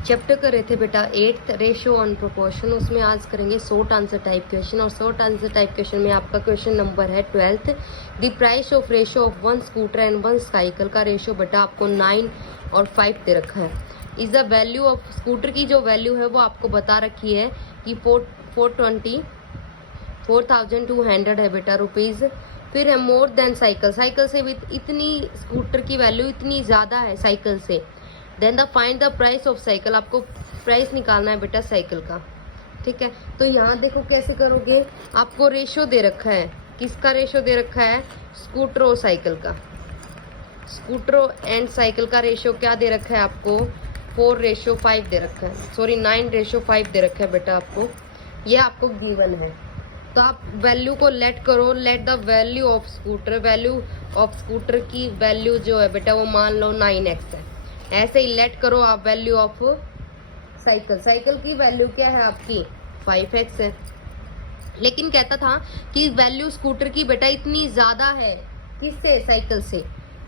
Chapter कर रहे थे बेटा 8th रेशो ऑन प्रोपोर्शन, उसमें आज करेंगे शॉर्ट आंसर टाइप क्वेश्चन। और शॉर्ट आंसर टाइप क्वेश्चन में आपका क्वेश्चन नंबर है 12th। The price of ratio of 1 scooter and 1 cycle का रेशो बेटा आपको 9 और 5 दे रखा है। Is the value of scooter की जो वैल्यू है वो आपको बता रखी है कि 4,200 है बेटा रुपीज़। फिर है मोर देन साइकिल, साइकिल से भी इतनी स्कूटर की वैल्यू इतनी ज़्यादा है साइकिल से। Then the find the price of cycle, आपको प्राइस निकालना है बेटा साइकिल का। ठीक है, तो यहाँ देखो कैसे करोगे, आपको रेशो दे रखा है, किसका रेशो दे रखा है, स्कूटर और साइकिल का। स्कूटर एंड साइकिल का रेशो क्या दे रखा है आपको, 4:5 दे रखा है, सॉरी 9:5 दे रखा है बेटा आपको, ये आपको गिवन है। तो आप वैल्यू को लेट करो, let the value of scooter, value of scooter की वैल्यू जो है बेटा वो मान लो 9x है। ऐसे ही लेट करो आप वैल्यू ऑफ साइकिल, साइकिल की वैल्यू क्या है आपकी 5x है। लेकिन कहता था कि वैल्यू स्कूटर की बेटा इतनी ज़्यादा है, किससे, साइकिल से।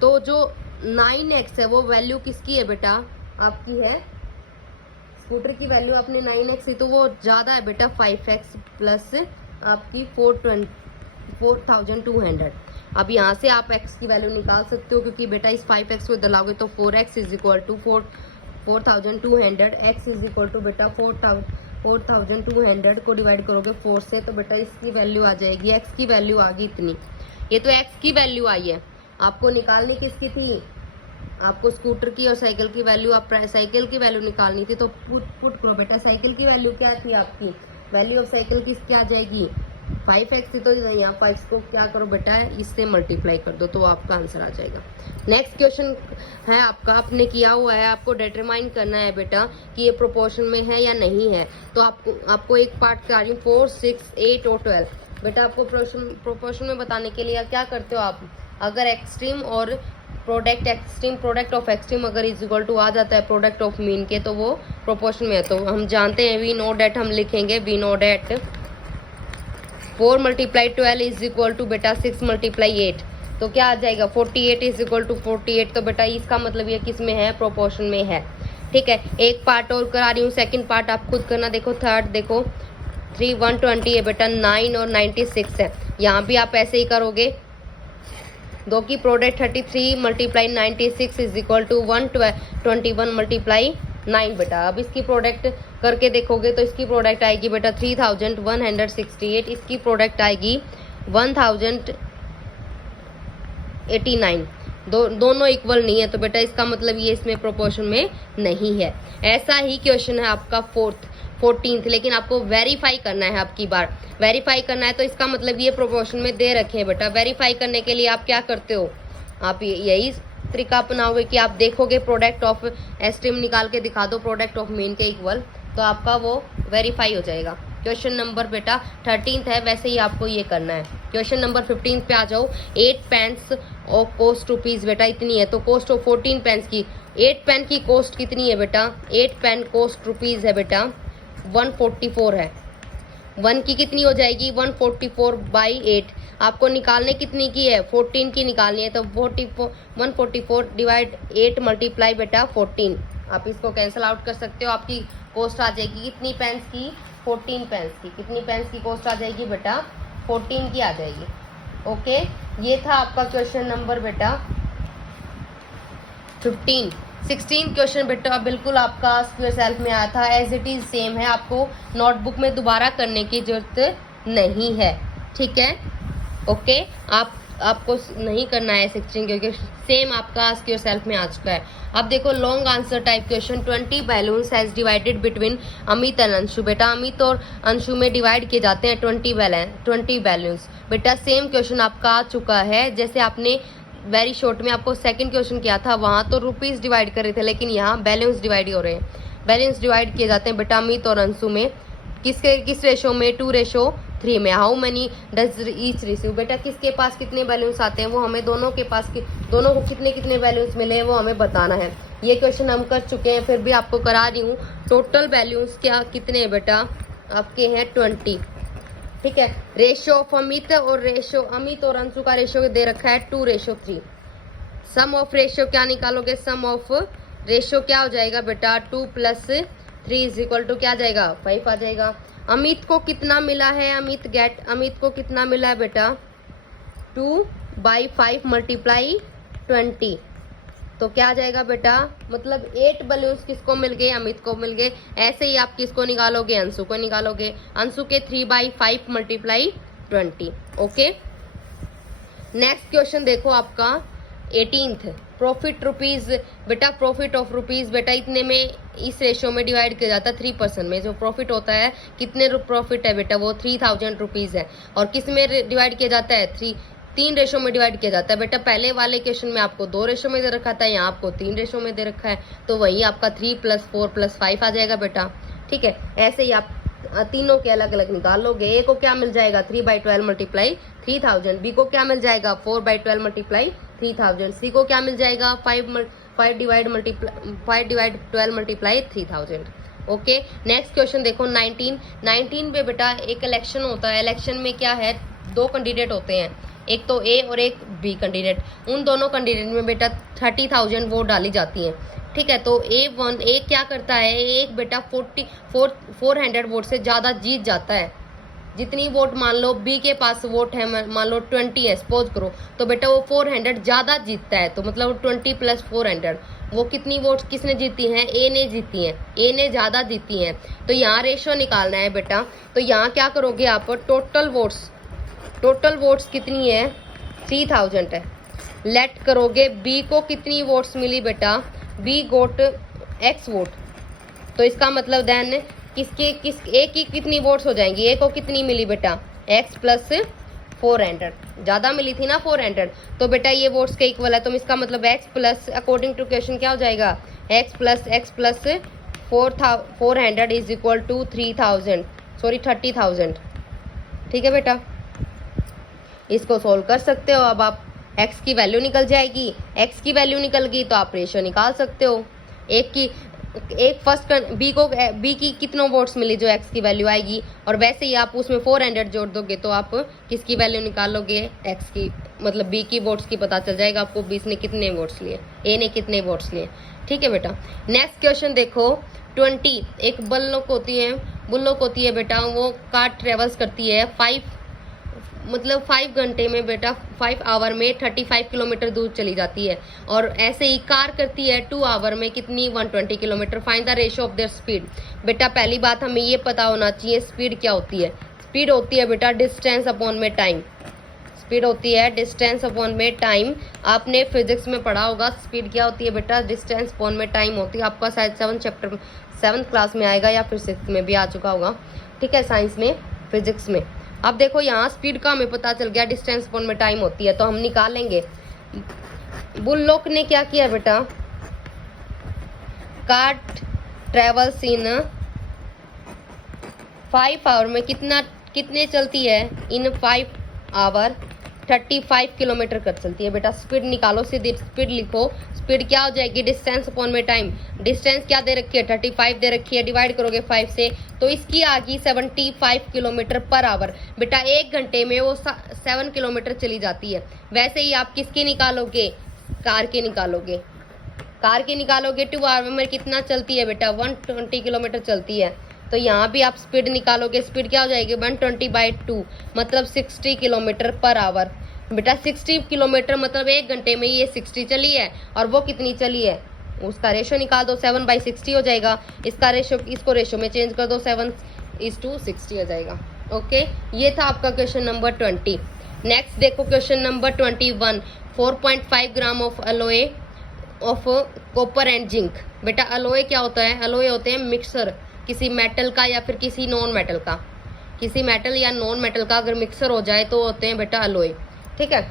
तो जो 9x है वो वैल्यू किसकी है बेटा, आपकी है, स्कूटर की वैल्यू आपने 9x है तो वो ज़्यादा है बेटा 5x प्लस आपकी 4,200। अब यहाँ से आप x की वैल्यू निकाल सकते हो, क्योंकि बेटा इस 5x को दलाओगे तो 4x is equal to 4,200, x is equal to बेटा 4,200 को डिवाइड करोगे 4 से, तो बेटा इसकी वैल्यू आ जाएगी, x की वैल्यू आ गई इतनी। ये तो x की वैल्यू आई है, आपको निकालनी किसकी थी, आपको स्कूटर की और साइकिल की वैल्यू, आप साइकिल की वैल्यू निकालनी थी। तो पुट करो बेटा, साइकिल की वैल्यू क्या थी आपकी, वैल्यू ऑफ साइकिल किस क्या आ जाएगी 5x थी, तो यहाँ 5 को क्या करो बेटा इससे मल्टीप्लाई कर दो तो आपका आंसर आ जाएगा। नेक्स्ट क्वेश्चन है आपका, आपने किया हुआ है, आपको डिटरमाइन करना है बेटा कि ये प्रोपोर्शन में है या नहीं है। तो आपको एक पार्ट कर रही हूँ 4, 6, 8 और 12। बेटा आपको प्रोपोर्शन में बताने के लिए क्या करते हो आप, अगर एक्सट्रीम और प्रोडक्ट ऑफ एक्सट्रीम अगर इज इक्वल टू आ जाता है प्रोडक्ट ऑफ मीन के, तो वो प्रोपोर्शन में है। तो हम जानते हैं, वी नो डेट, हम लिखेंगे we know that 4 × 12 is equal to बेटा 6 × 8, तो क्या आ जाएगा 48 इज इक्वल टू 48। तो बेटा इसका मतलब ये किस में है, प्रोपोर्शन में है। ठीक है, एक पार्ट और करा रही हूँ, सेकंड पार्ट आप खुद करना। देखो थर्ड, देखो 3 120 है बेटा, 9 और 96 है। यहाँ भी आप ऐसे ही करोगे, दो की प्रोडक्ट 33 × 96 इज इक्वल टू 121 × 9 बेटा। अब इसकी प्रोडक्ट करके देखोगे तो इसकी प्रोडक्ट आएगी बेटा 3168, इसकी प्रोडक्ट आएगी 1089। दोनों इक्वल नहीं है, तो बेटा इसका मतलब ये इसमें प्रोपोर्शन में नहीं है। ऐसा ही क्वेश्चन है आपका 14th, लेकिन आपको वेरीफाई करना है, आपकी बार वेरीफाई करना है। तो इसका मतलब ये प्रोपोर्शन में दे रखे हैं बेटा। वेरीफाई करने के लिए आप क्या करते हो, आप यही तरीका अपनाओगे कि आप देखोगे प्रोडक्ट ऑफ एस्ट्रीम निकाल के दिखा दो प्रोडक्ट ऑफ मीन के इक्वल, तो आपका वो वेरीफाई हो जाएगा। क्वेश्चन नंबर बेटा 13th है, वैसे ही आपको ये करना है। क्वेश्चन नंबर 15 पे आ जाओ। 8 पेन्स ऑफ कॉस्ट रुपीज़ बेटा इतनी है, तो कॉस्ट ऑफ 14 पेन्स की, 8 पेन की कॉस्ट कितनी है बेटा, 8 पेन कॉस्ट रुपीज़ है बेटा 144 है। 1 की कितनी हो जाएगी 144/8। आपको निकालने कितनी की है, 14 की निकालनी है, तो 144 डिवाइड 8 मल्टीप्लाई बेटा 14। आप इसको कैंसिल आउट कर सकते हो, आपकी कॉस्ट आ जाएगी कितनी पेन्स की, 14 पेन्स की। कितनी पेन्स की कॉस्ट आ जाएगी बेटा, 14 की आ जाएगी। ओके, ये था आपका क्वेश्चन नंबर बेटा 15। 16 क्वेश्चन बेटा बिल्कुल आपका स्क्वायर सेल्फ में आया था, एज इट इज सेम है, आपको नोटबुक में दोबारा करने की जरूरत नहीं है। ठीक है, ओके, आपको नहीं करना है 16 क्योंकि सेम आपका स्क्वायर सेल्फ में आ चुका है। अब देखो long answer type question, 20 balloons has divided between Amit and Anshu. बेटा अमित और अंशु में डिवाइड किए जाते हैं 20 बैलून्स। बेटा सेम क्वेश्चन आपका आ चुका है, जैसे आपने वेरी शॉर्ट में आपको सेकंड क्वेश्चन किया था, वहाँ तो रुपीज़ डिवाइड कर रहे थे, लेकिन यहाँ बैलेंस डिवाइड हो रहे हैं। बैलेंस डिवाइड किए जाते हैं बेटा अमित और अंशु में, किस रेशो में, 2:3 में। How many does each receive, बेटा किसके पास कितने बैलेंस आते हैं वो हमें दोनों के पास दोनों को कितने बैलेंस मिले हैं वो हमें बताना है। ये क्वेश्चन हम कर चुके हैं, फिर भी आपको करा रही हूँ। टोटल बैलेंस क्या कितने हैं बेटा, आपके हैं 20। ठीक है, रेशो ऑफ अमित और अंशु का रेशो दे रखा है 2:3। सम ऑफ रेशो क्या निकालोगे, सम ऑफ रेशियो क्या हो जाएगा बेटा, 2 + 3 इज इक्वल टू क्या आ जाएगा, 5 आ जाएगा। अमित को कितना मिला है, अमित को कितना मिला है बेटा, 2/5 × 20, तो क्या आ जाएगा बेटा, मतलब 8 बलून्स किसको मिल गए, अमित को मिल गए। ऐसे ही आप किसको निकालोगे, अंशु को निकालोगे, अंशु के 3/5 × 20। ओके, नेक्स्ट क्वेश्चन देखो आपका 18th, प्रॉफिट रुपीज, बेटा प्रॉफिट ऑफ रुपीज बेटा इतने में इस रेशियो में डिवाइड किया जाता है 3% में। जो प्रॉफिट होता है कितने प्रॉफिट है बेटा, वो 3000 रुपीज है। और किस में डिवाइड किया जाता है, 3 रेशो में डिवाइड किया जाता है बेटा। पहले वाले क्वेश्चन में आपको 2 रेशो में दे रखा था, यहाँ आपको 3 रेशो में दे रखा है, तो वही आपका 3 + 4 + 5 आ जाएगा बेटा। ठीक है, ऐसे ही आप तीनों के अलग अलग निकाल लोगे। ए को क्या मिल जाएगा, 3/12 × 3000, बी को क्या मिल जाएगा, 4/12 × 3000, सी को क्या मिल जाएगा, 5/12 × 3000। ओके, नेक्स्ट क्वेश्चन देखो 19 पे बेटा एक इलेक्शन होता है। इलेक्शन में क्या है, 2 कैंडिडेट होते हैं, एक तो ए और एक बी कैंडिडेट। उन दोनों कैंडिडेट में बेटा 30,000 वोट डाली जाती हैं। ठीक है, तो ए क्या करता है, एक बेटा 400 वोट से ज़्यादा जीत जाता है। जितनी वोट मान लो बी के पास वोट है, मान लो 20 है सपोज करो, तो बेटा वो 400 ज़्यादा जीतता है, तो मतलब 20 + 400, वो कितनी वोट किसने जीती हैं, ए ने जीती हैं, ए ने ज़्यादा जीती हैं। तो यहाँ रेशो निकालना है बेटा। तो यहाँ क्या करोगे आप, टोटल वोट्स कितनी है, 3000 है। लेट करोगे बी को कितनी वोट्स मिली बेटा, बी गोट एक्स वोट, तो इसका मतलब देन ए की कितनी वोट्स हो जाएंगी, ए को कितनी मिली बेटा, x + 400, ज़्यादा मिली थी ना 400, तो बेटा ये वोट्स के इक्वल है। तो इसका मतलब x plus, according to question क्या हो जाएगा, x + 400 इज इक्वल टू 30,000। ठीक है बेटा, इसको सोल्व कर सकते हो। अब आप x की वैल्यू निकल जाएगी, x की वैल्यू निकल गई तो आप रेशियो निकाल सकते हो। एक फर्स्ट बी की कितनों वोट्स मिली जो x की वैल्यू आएगी, और वैसे ही आप उसमें 400 जोड़ दोगे तो आप किसकी वैल्यू निकालोगे, x की, मतलब b की वोट्स की पता चल जाएगा आपको, b ने कितने वोट्स लिए, a ने कितने वोट्स लिए। ठीक है बेटा, नेक्स्ट क्वेश्चन देखो 20, एक बुल्लोक होती है बेटा, वो कार ट्रेवल्स करती है 5 घंटे में बेटा, 5 आवर में 35 किलोमीटर दूर चली जाती है। और ऐसे ही कार करती है 2 आवर में कितनी, 120 kilometre. Find the ratio of their speed. बेटा पहली बात हमें ये पता होना चाहिए स्पीड क्या होती है। स्पीड होती है बेटा डिस्टेंस अपॉन में टाइम। स्पीड होती है डिस्टेंस अपॉन में टाइम। आपने फिजिक्स में पढ़ा होगा स्पीड क्या होती है बेटा, डिस्टेंस अपॉन में टाइम होती है। आपका शायद 7th क्लास में आएगा या फिर 6th में भी आ चुका होगा। ठीक है, साइंस में, फिजिक्स में। अब देखो यहाँ स्पीड का हमें पता चल गया, डिस्टेंस अपॉन में टाइम होती है, तो हम निकालेंगे। बुल्लोक ने क्या किया बेटा, कार ट्रेवल्स इन 5 आवर में कितने चलती है, इन 5 आवर 35 किलोमीटर कर चलती है। बेटा स्पीड निकालो, सीधी स्पीड लिखो। स्पीड क्या हो जाएगी, डिस्टेंस अपॉन में टाइम। डिस्टेंस क्या दे रखी है, 35 दे रखी है, डिवाइड करोगे 5 से, तो इसकी आ गई 75 किलोमीटर पर आवर। बेटा 1 घंटे में वो 7 किलोमीटर चली जाती है। वैसे ही आप किसकी निकालोगे, कार की निकालोगे। 2 आवर में कितना चलती है बेटा, 120 किलोमीटर चलती है। तो यहाँ भी आप स्पीड निकालोगे, स्पीड क्या हो जाएगी, 120/2 मतलब 60 किलोमीटर पर आवर। बेटा 60 किलोमीटर मतलब 1 घंटे में ये 60 चली है, और वो कितनी चली है, उसका रेशो निकाल दो, 7/60 हो जाएगा। इसको रेशो में चेंज कर दो, 7:60 हो जाएगा। ओके, ये था आपका क्वेश्चन नंबर 20। नेक्स्ट देखो question number 21, 4.5 gram of alloy of copper and zinc. बेटा अलॉय क्या होता है, अलॉय होते हैं मिक्सर किसी मेटल का या फिर किसी नॉन मेटल का। किसी मेटल या नॉन मेटल का अगर मिक्सर हो जाए तो होते हैं बेटा अलॉय। ठीक है,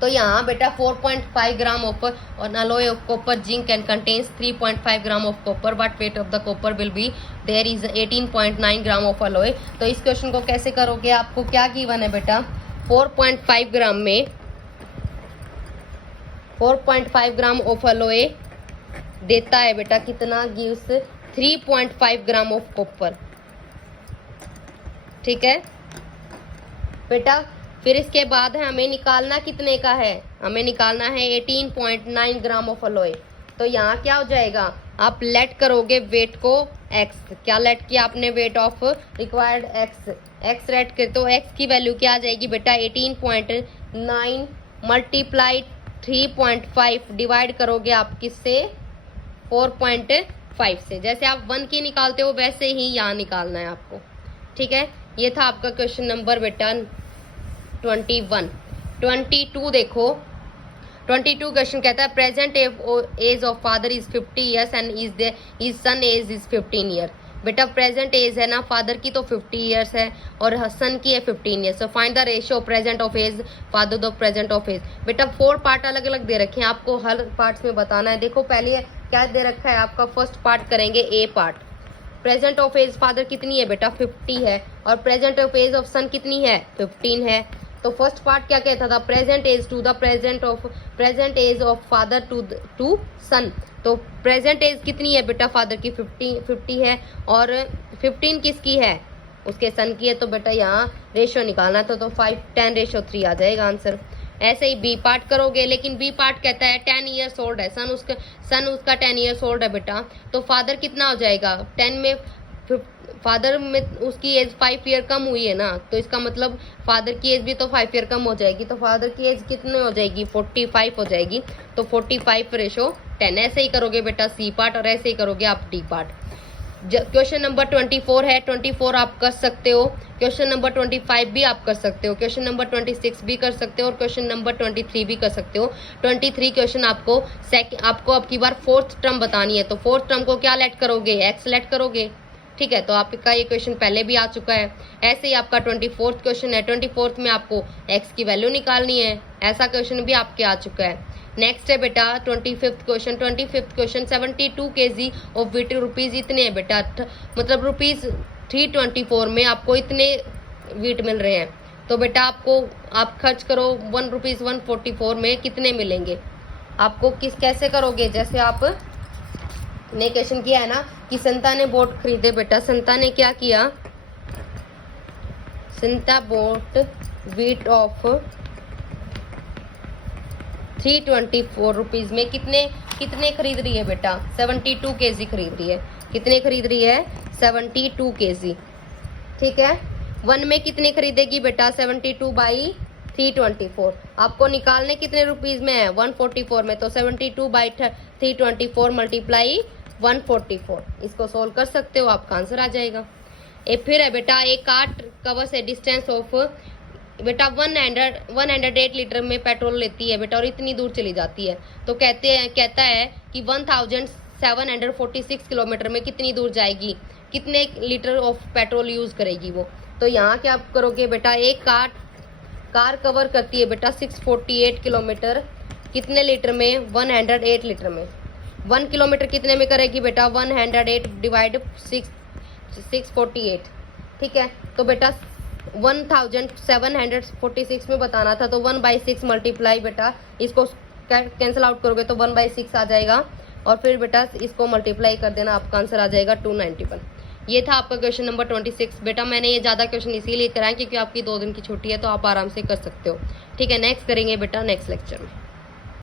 तो यहाँ बेटा 4.5 gram of an alloy of copper zinc and contains 3.5 gram of copper, what weight of the copper will be, there is 18.9 gram of alloy। तो इस क्वेश्चन को कैसे करोगे, आपको क्या गिवन है बेटा, 4.5 ग्राम में 4.5 ग्राम ऑफ alloy देता है बेटा कितना, गिव्स 3.5 ग्राम ऑफ कॉपर। ठीक है बेटा, फिर इसके बाद है हमें निकालना कितने का है, हमें निकालना है 18.9 ग्राम ऑफ अलॉय। तो यहाँ क्या हो जाएगा, आप लेट करोगे वेट को x, क्या लेट किया आपने, weight of required x let कर, तो x की वैल्यू क्या आ जाएगी बेटा 18.9 मल्टीप्लाई 3.5 डिवाइड करोगे आप किससे 4.5 से। जैसे आप 1 की निकालते हो वैसे ही यहाँ निकालना है आपको, ठीक है। ये था आपका क्वेश्चन नंबर बेटा 21। 22 देखो, 22 क्वेश्चन कहता है present age of father is 50 years and is son age is 15 year. बेटा प्रेजेंट एज है ना फादर की तो 50 ईयर्स है और सन की है 15 years. So find the ratio present of age father the present of age. बेटा 4 पार्ट अलग अलग दे रखे हैं, आपको हर पार्ट्स में बताना है। देखो पहले क्या दे रखा है आपका, फर्स्ट पार्ट करेंगे A part. Present of age father कितनी है बेटा 50 है, और present of age of son कितनी है 15 है। तो फर्स्ट पार्ट क्या कहता था, present age to the present age of father to son. तो प्रेजेंट एज कितनी है बेटा फादर की 50 है, और 15 किसकी है उसके सन की है। तो बेटा यहाँ रेशियो निकालना था, तो 5:10:3 आ जाएगा आंसर। ऐसे ही बी पार्ट करोगे, लेकिन बी पार्ट कहता है 10 ईयर्स ओल्ड है, सन उसका 10 ईयर्स ओल्ड है बेटा। तो फादर कितना हो जाएगा, 10 में फादर में उसकी एज 5 ईयर कम हुई है ना, तो इसका मतलब फादर की एज भी तो 5 ईयर कम हो जाएगी। तो फादर की एज कितने हो जाएगी 45 हो जाएगी। तो 45:10। ऐसे ही करोगे बेटा सी पार्ट, और ऐसे ही करोगे आप डी पार्ट। क्वेश्चन नंबर 24 है, 24 आप कर सकते हो। क्वेश्चन नंबर 25 भी आप कर सकते हो। क्वेश्चन नंबर 26 भी कर सकते हो, और क्वेश्चन नंबर 23 भी कर सकते हो। 23 क्वेश्चन आपको अब की बार फोर्थ टर्म बतानी है। तो फोर्थ टर्म को क्या लेट करोगे, एक्स लेट करोगे, ठीक है। तो आपका ये क्वेश्चन पहले भी आ चुका है। ऐसे ही आपका 24th क्वेश्चन है, 24th में आपको एक्स की वैल्यू निकालनी है। ऐसा क्वेश्चन भी आपके आ चुका है। नेक्स्ट है बेटा 25th question. 25th question 72 kg of wheat rupees इतने हैं बेटा, मतलब रुपीज 324 में आपको इतने वीट मिल रहे हैं। तो बेटा आप खर्च करो 1 रुपीज 144 में कितने मिलेंगे आपको, कैसे करोगे। जैसे आप ने क्वेश्चन किया है ना कि संता ने बोट खरीदे। बेटा संता ने क्या किया, संता बोट वीट ऑफ 324 रुपीज में कितने खरीद रही है बेटा 72 kg खरीद रही है। कितने खरीद रही है 72 kg, ठीक है। 1 में कितने खरीदेगी बेटा 72/324। आपको निकालने कितने रुपीज में है 144 में, तो 72/324 मल्टीप्लाई 144। इसको सोल्व कर सकते हो, आपका आंसर आ जाएगा। फिर है बेटा एक cart covers A distance of बेटा 108 लीटर में पेट्रोल लेती है बेटा, और इतनी दूर चली जाती है। तो कहता है कि 1746 किलोमीटर में कितनी दूर जाएगी, कितने लीटर ऑफ पेट्रोल यूज करेगी वो। तो यहाँ क्या करोगे बेटा, एक कार कवर करती है बेटा 648 किलोमीटर, कितने लीटर में 108 लीटर में। 1 किलोमीटर कितने में करेगी बेटा 108 डिवाइड 648, ठीक है। तो बेटा 1746 में बताना था, तो 1/6 मल्टीप्लाई बेटा इसको कैंसिल आउट करोगे तो 1/6 आ जाएगा, और फिर बेटा इसको मल्टीप्लाई कर देना, आपका आंसर आ जाएगा 291। ये था आपका क्वेश्चन नंबर 26। बेटा मैंने ये ज़्यादा क्वेश्चन इसीलिए कराया क्योंकि आपकी 2 दिन की छुट्टी है, तो आप आराम से कर सकते हो, ठीक है। नेक्स्ट करेंगे बेटा नेक्स्ट लेक्चर में।